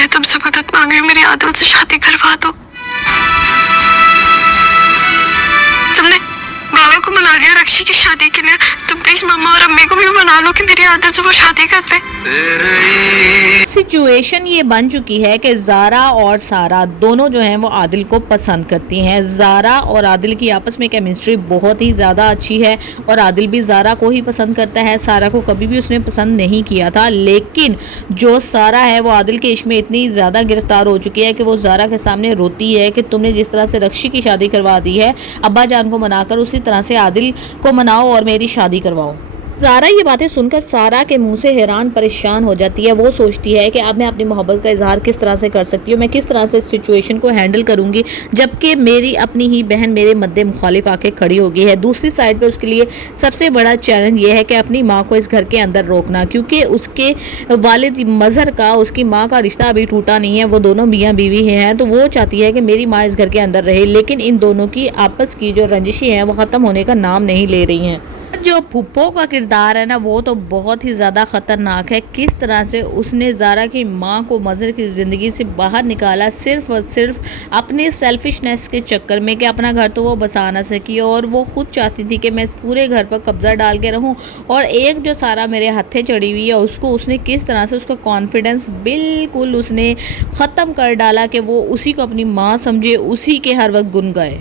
میں تم سے مدد مانگ رہی ہوں، میری عادل سے شادی کروا دو۔ تم نے بابا کو منا لیا رکشی کی شادی کے لیے، تم پلیز ماما اور امی کو بھی منا لو کہ میری عادل سے وہ شادی کرتے۔ سچویشن یہ بن چکی ہے کہ زارا اور سارا دونوں جو ہیں وہ عادل کو پسند کرتی ہیں۔ زارا اور عادل کی آپس میں کیمسٹری بہت ہی زیادہ اچھی ہے اور عادل بھی زارا کو ہی پسند کرتا ہے۔ سارا کو کبھی بھی اس نے پسند نہیں کیا تھا، لیکن جو سارا ہے وہ عادل کے عشق میں اتنی زیادہ گرفتار ہو چکی ہے کہ وہ زارا کے سامنے روتی ہے کہ تم نے جس طرح سے رکشی کی شادی کروا دی ہے ابا جان کو منا کر، اسی طرح سے عادل کو مناؤ اور میری شادی کرواؤ۔ زارا یہ باتیں سن کر سارا کے منہ سے حیران پریشان ہو جاتی ہے۔ وہ سوچتی ہے کہ اب میں اپنی محبت کا اظہار کس طرح سے کر سکتی ہوں، میں کس طرح سے اس سچویشن کو ہینڈل کروں گی جبکہ میری اپنی ہی بہن میرے مد مخالف آ کے کھڑی ہو گئی ہے۔ دوسری سائڈ پہ اس کے لیے سب سے بڑا چیلنج یہ ہے کہ اپنی ماں کو اس گھر کے اندر روکنا، کیونکہ اس کے والد مظہر کا اس کی ماں کا رشتہ ابھی ٹوٹا نہیں ہے، وہ دونوں میاں بیوی ہیں، تو وہ چاہتی ہے کہ میری ماں اس گھر کے اندر رہے، لیکن ان دونوں کی آپس کی جو رنجشیں ہیں وہ ختم ہونے کا نام نہیں لے رہی ہیں۔ جو پھپھو کا کردار ہے نا وہ تو بہت ہی زیادہ خطرناک ہے۔ کس طرح سے اس نے زارا کی ماں کو مظہر کی زندگی سے باہر نکالا صرف اور صرف اپنی سیلفشنس کے چکر میں کہ اپنا گھر تو وہ بسا نہ سکی اور وہ خود چاہتی تھی کہ میں اس پورے گھر پر قبضہ ڈال کے رہوں، اور ایک جو سارا میرے ہتھے چڑھی ہوئی ہے اس نے کس طرح سے اس کا کانفیڈنس بالکل اس نے ختم کر ڈالا کہ وہ اسی کو اپنی ماں سمجھے، اسی کے ہر وقت گن گائے۔